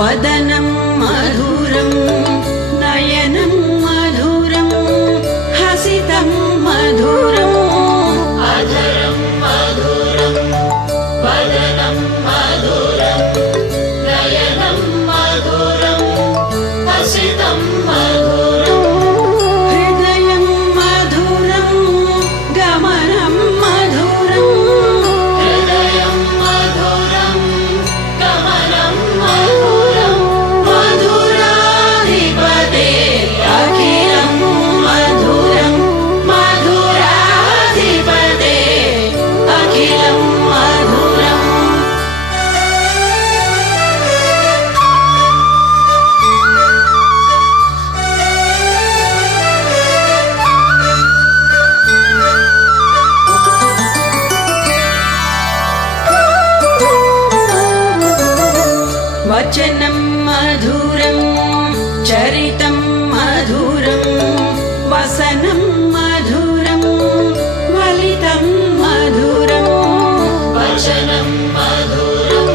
वदनं मधुरं नयनं मधुरं हसितं मधुरं अधरं मधुरं वदनं मधुरं नयनं मधुरं हसितं मधुरं हृदयं मधुरं गमनं मधुरं हृदयं मधुरं गमनं मधुरं मधुराधिपते अखिलं मधुरं मधुराधिपते अखिलं मधुरम् वचनं मधुरं चरितं मधुरं वसनं मधुरं वलितं मधुरं वचनं मधुरं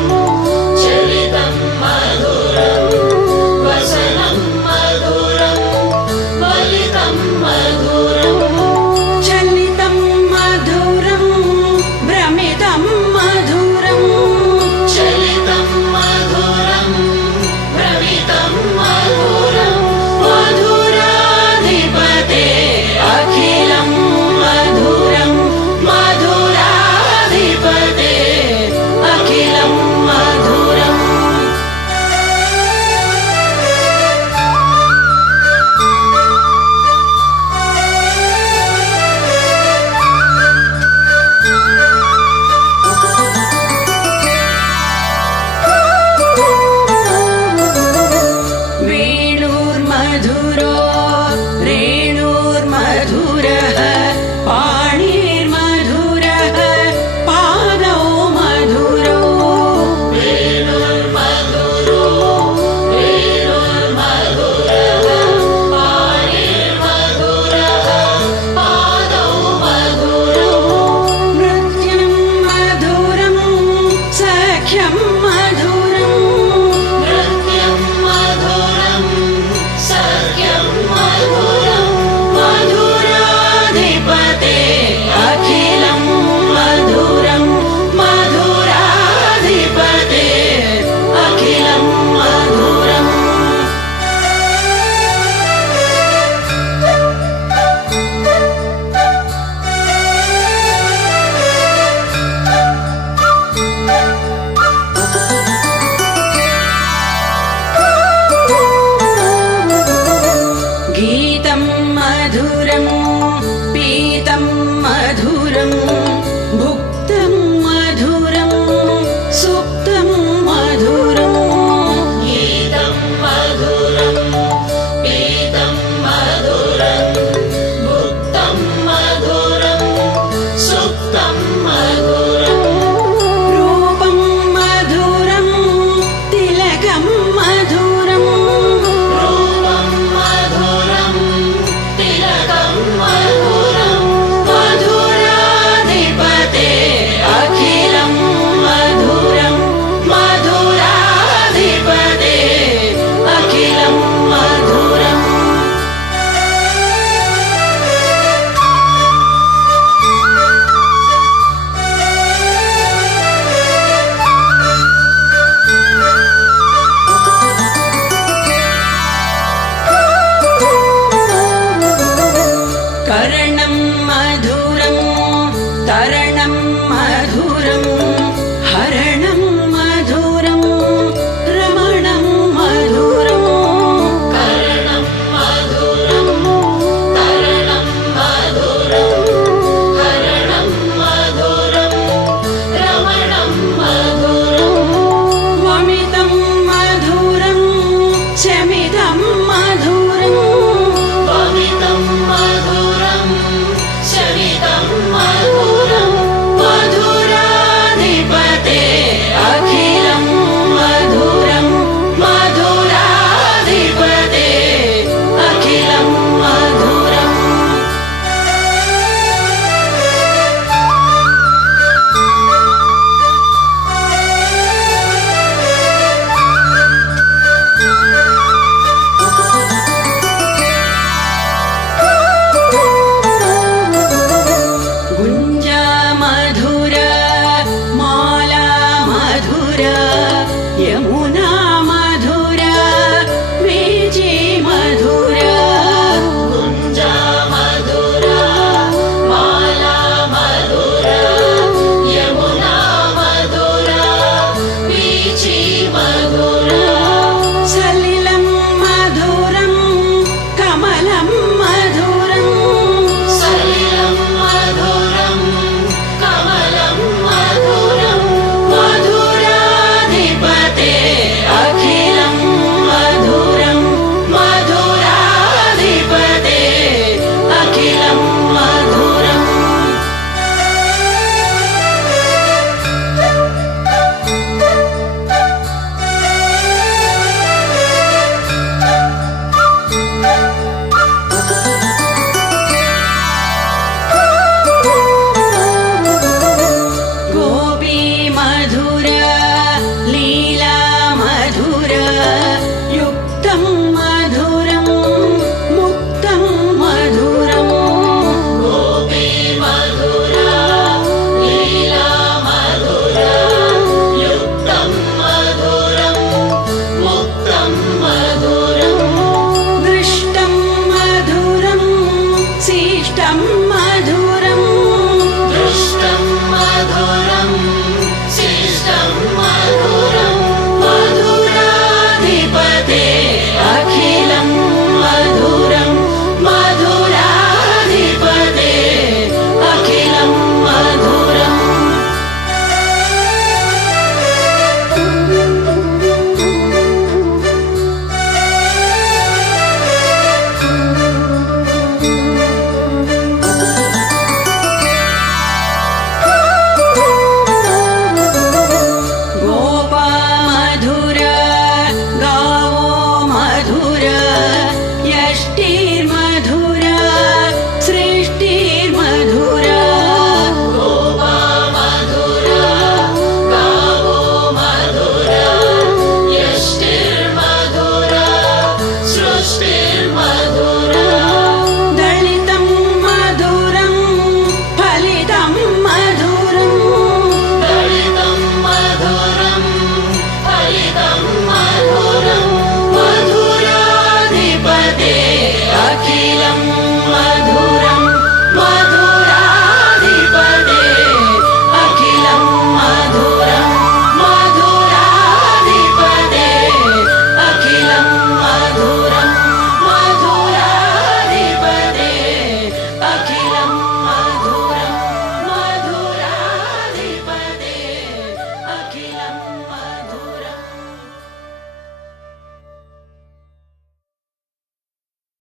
चरितं मधुरं वसनं मधुरं वलितं मधुरं चलितं मधुरं भ्रमितं मधुरं चलितं मधुरं भ्रमितं मधुरं मधुराधिपते अखिलं मधुरं मधुराधिपते अखिलं मधुरम् वेणुर्मधुरो रेणुर्मधुरः पाणिर्मधुरः पादौ मधुरौ वेणुर्मधुरो वेणुर्मधुरः पाणिर्मधुरः पादौ मधुरौ नृत्यं मधुरं सख्यं मधुरं नृत्यं मधुरं सख्यं मधुरं मधुराधिपते अखिलं मधुरं मधुराधिपते अखिलं मधुरम् गीतं मधुरं पीतं मधुरं भुक्तं मधुरं सुप्तं मधुरं गीतं मधुरं पीतं मधुरं भुक्तं मधुरं सुप्तं मधुरं रूपं मधुरं तिलकं मधुरं रूपं मधुरं तिलकं मधुरं मधुराधिपते अखिलं मधुरं मधुराधिपते अखिलं मधुरम् कर्णं मधुरं तरणं मधुरं हरणं मधुरं रमणं मधुरं कर्णं मधुरं तरणं मधुरं हरणं मधुरं रमणं मधुरं वमितं मधुरं शमितं मधुरं वमितं मधुरं शमितं देव